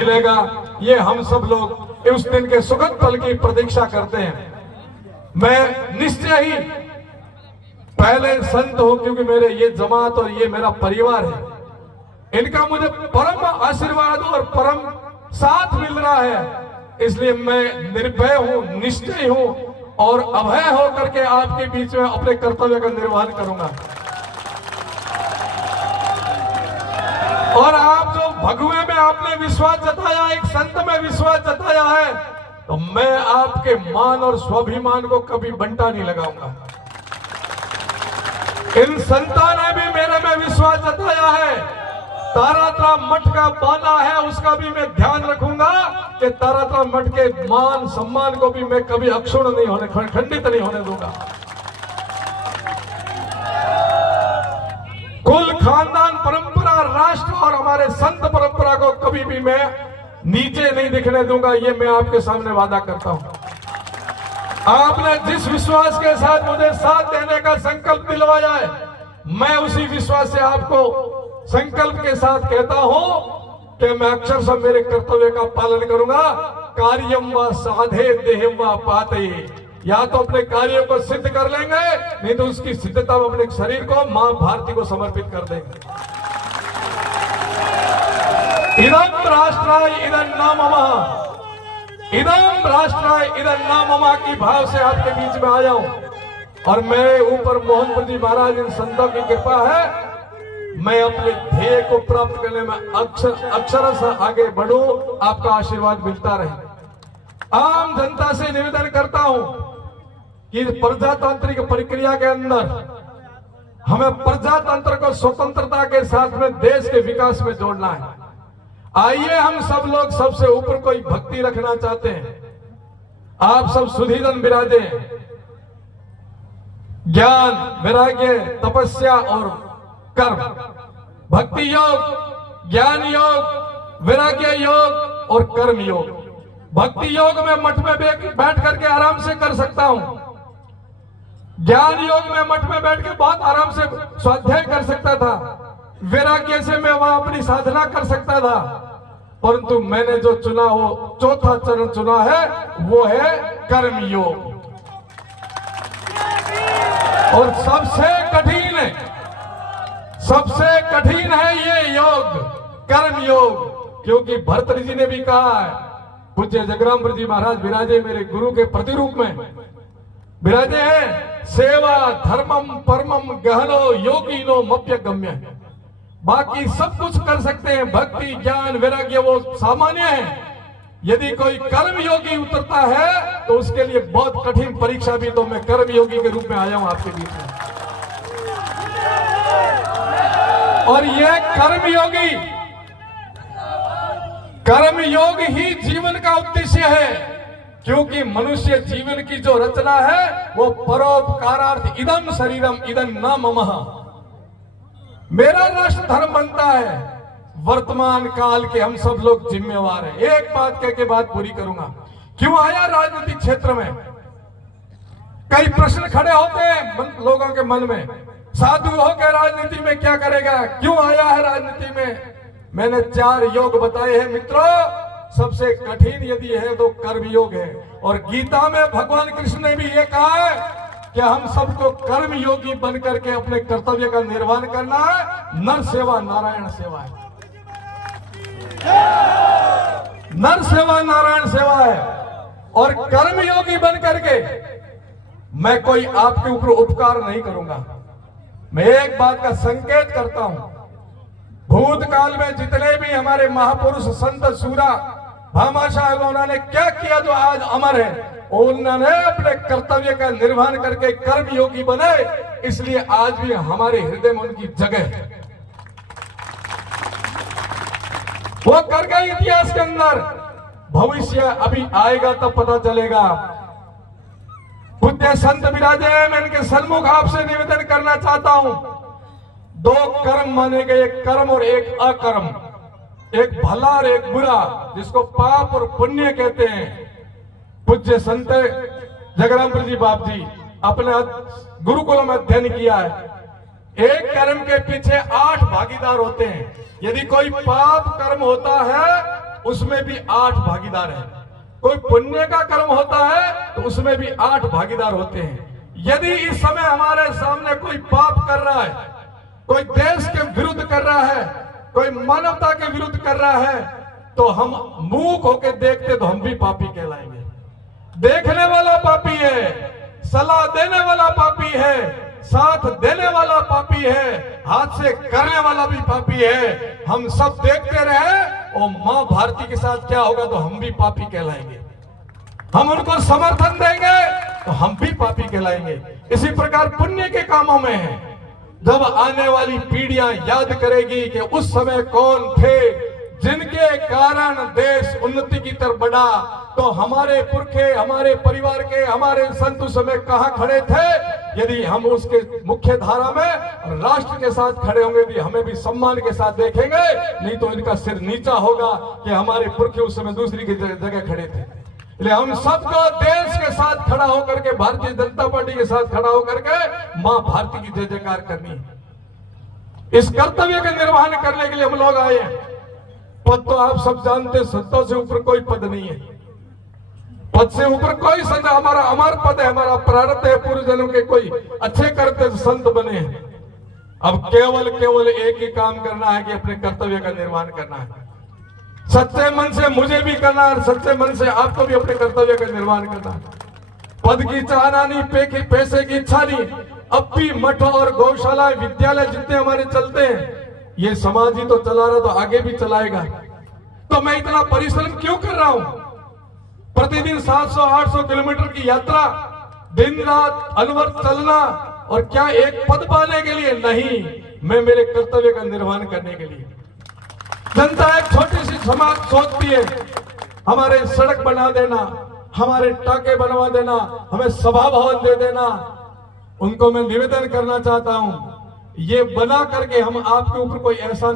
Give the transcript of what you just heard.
मिलेगा, ये हम सब लोग उस दिन के सुखद पल की प्रतीक्षा करते हैं। मैं निश्चय ही पहले संत हूं क्योंकि मेरे ये जमात और ये मेरा परिवार है, इनका मुझे परम आशीर्वाद और परम साथ मिल रहा है, इसलिए मैं निर्भय हूं, निश्चय हूं और अभय होकर के आपके बीच में अपने कर्तव्य का निर्वहन करूंगा। और आप जो भगवे में आपने विश्वास जताया, एक संत में विश्वास जताया है, तो मैं आपके मान और स्वाभिमान को कभी बंटा नहीं लगाऊंगा। इन संतों ने भी मेरे में विश्वास जताया है। तारातरा मठ का बाला है, उसका भी मैं ध्यान रखूंगा कि तारातरा मठ के मान सम्मान को भी मैं कभी अक्षुण्ण नहीं होने, खंडित नहीं होने दूंगा। कुल, खानदान, परंपरा, राष्ट्र और हमारे संत परंपरा को कभी भी मैं नीचे नहीं दिखने दूंगा, ये मैं आपके सामने वादा करता हूं। आपने जिस विश्वास के साथ मुझे साथ देने का संकल्प दिलवाया है, मैं उसी विश्वास से आपको संकल्प के साथ कहता हूं कि मैं अक्षरशः मेरे कर्तव्य का पालन करूंगा। कार्यम व साधे देहम व पाते, या तो अपने कार्यों को सिद्ध कर लेंगे, नहीं तो उसकी सिद्धता हम अपने शरीर को मां भारती को समर्पित कर देंगे। इदम राष्ट्राय इदं न मम, इदम राष्ट्राय इदं न मम की भाव से आपके बीच में आया हूं। और मैं ऊपर मोहनपुर जी महाराज, इन संतों की कृपा है, मैं अपने ध्येय को प्राप्त करने में अक्षरशः आगे बढ़ूं, आपका आशीर्वाद मिलता रहे। आम जनता से निवेदन करता हूं कि प्रजातांत्रिक प्रक्रिया के अंदर हमें प्रजातंत्र को स्वतंत्रता के साथ में देश के विकास में जोड़ना है। आइए हम सब लोग सबसे ऊपर कोई भक्ति रखना चाहते हैं। आप सब सुधीजन विराजे, ज्ञान, वैराग्य, तपस्या और कर्म, भक्ति योग, ज्ञान योग, वैराग्य योग और कर्म योग। भक्ति योग में मठ में बैठ करके आराम से कर सकता हूं। ज्ञान योग में मठ में बैठ के बहुत आराम से स्वाध्याय कर सकता था। वैराग्य से मैं वहां अपनी साधना कर सकता था, परंतु मैंने जो चुना, वो चौथा चरण चुना है, वो है कर्म योग। और सबसे कठिन है ये योग, कर्म योग, क्योंकि भरतरी जी ने भी कहा है, पूज्य जगरामपुर जी महाराज विराजे मेरे गुरु के प्रतिरूप में विराजे हैं, सेवा धर्मम परमम गहनो योगिनो मप्य गम्य। बाकी सब कुछ कर सकते हैं, भक्ति, ज्ञान, वैराग्य वो सामान्य है। यदि कोई कर्म योगी उतरता है तो उसके लिए बहुत कठिन परीक्षा भी, तो मैं कर्म योगी के रूप में आया हूं आपके बीच में। और यह कर्म योग ही जीवन का उद्देश्य है, क्योंकि मनुष्य जीवन की जो रचना है वो परोपकारार्थ इदम शरीरम इदं न मम। मेरा राष्ट्र धर्म बनता है। वर्तमान काल के हम सब लोग जिम्मेवार हैं। एक बात कह के बात पूरी करूंगा। क्यों आया राजनीतिक क्षेत्र में? कई प्रश्न खड़े होते हैं लोगों के मन में, साधु होकर राजनीति में क्या करेगा, क्यों आया है राजनीति में? मैंने 4 योग बताए हैं मित्रों। सबसे कठिन यदि है तो कर्म योग है, और गीता में भगवान कृष्ण ने भी ये कहा है कि हम सबको कर्म योगी बन करके अपने कर्तव्य का निर्वहन करना है। नर सेवा नारायण सेवा है, नर सेवा नारायण सेवा है। और कर्म योगी बन करके मैं कोई आपके ऊपर उपकार नहीं करूंगा। मैं एक बात का संकेत करता हूं, भूतकाल में जितने भी हमारे महापुरुष संत सूरा भामाशाह, उन्होंने क्या किया जो आज अमर है? उन्होंने अपने कर्तव्य का निर्वहन करके कर्म योगी बने, इसलिए आज भी हमारे हृदय में उनकी जगह है। वो कर गए इतिहास के अंदर। भविष्य अभी आएगा तब पता चलेगा। पूज्य संत विराजे, मैं इनके सन्मुख आपसे निवेदन करना चाहता हूं। 2 कर्म माने गए, एक कर्म और एक अकर्म, एक भला और एक बुरा, जिसको पाप और पुण्य कहते हैं। पूज्य संत जगरामपुर जी बाप जी अपने गुरुकुल में अध्ययन किया है। एक कर्म के पीछे 8 भागीदार होते हैं। यदि कोई पाप कर्म होता है उसमें भी 8 भागीदार हैं। कोई पुण्य का कर्म होता है तो उसमें भी 8 भागीदार होते हैं। यदि इस समय हमारे सामने कोई पाप कर रहा है, कोई देश के विरुद्ध कर रहा है, कोई मानवता के विरुद्ध कर रहा है, तो हम मूक होकर देखते तो हम भी पापी कहलाएंगे। देखने वाला पापी है, सलाह देने वाला पापी है, साथ देने वाला पापी है, हाथ से करने वाला भी पापी है। हम सब देखते रहे और मां भारती के साथ क्या होगा तो हम भी पापी कहलाएंगे। हम उनको समर्थन देंगे तो हम भी पापी कहलाएंगे। इसी प्रकार पुण्य के कामों में है, जब आने वाली पीढ़ियां याद करेगी कि उस समय कौन थे जिनके कारण देश उन्नति की तरफ बढ़ा, तो हमारे पुरखे, हमारे परिवार के, हमारे संत उस समय कहां खड़े थे। यदि हम उसके मुख्य धारा में राष्ट्र के साथ खड़े होंगे भी हमें भी सम्मान के साथ देखेंगे, नहीं तो इनका सिर नीचा होगा कि हमारे पुरखे उस समय दूसरी की जगह खड़े थे। इसलिए हम सबको देश के साथ खड़ा होकर के, भारतीय जनता पार्टी के साथ खड़ा होकर के मां भारती की जय जयकार करनी है। इस कर्तव्य का निर्वहन करने के लिए हम लोग आए हैं। पद तो आप सब जानते, सत्ता से ऊपर कोई पद नहीं है, पद से ऊपर कोई सजा। हमारा अमर पद है, हमारा प्रारब्ध है, पूर्व जन्म के कोई अच्छे करते संत बने हैं। अब केवल एक ही काम करना है कि अपने कर्तव्य का निर्वहन करना है। सच्चे मन से मुझे भी करना है, सच्चे मन से आपको भी अपने कर्तव्य का निर्वहन करना है। पद की चाहना नहीं, पैसे की इच्छा नहीं। अब भी मठ और गौशाला, विद्यालय जितने हमारे चलते हैं, ये समाज ही तो चला रहा, तो आगे भी चलाएगा। तो मैं इतना परिश्रम क्यों कर रहा हूं? प्रतिदिन 700-800 किलोमीटर की यात्रा, दिन रात अनवरत चलना, और क्या एक पद पाने के लिए? नहीं, मैं मेरे कर्तव्य का निर्वहन करने के लिए। जनता एक छोटी सी समाज सोचती है हमारे सड़क बना देना, हमारे टाके बनवा देना, हमें सभा भवन दे देना। उनको मैं निवेदन करना चाहता हूं, ये बना करके हम आपके ऊपर कोई एहसान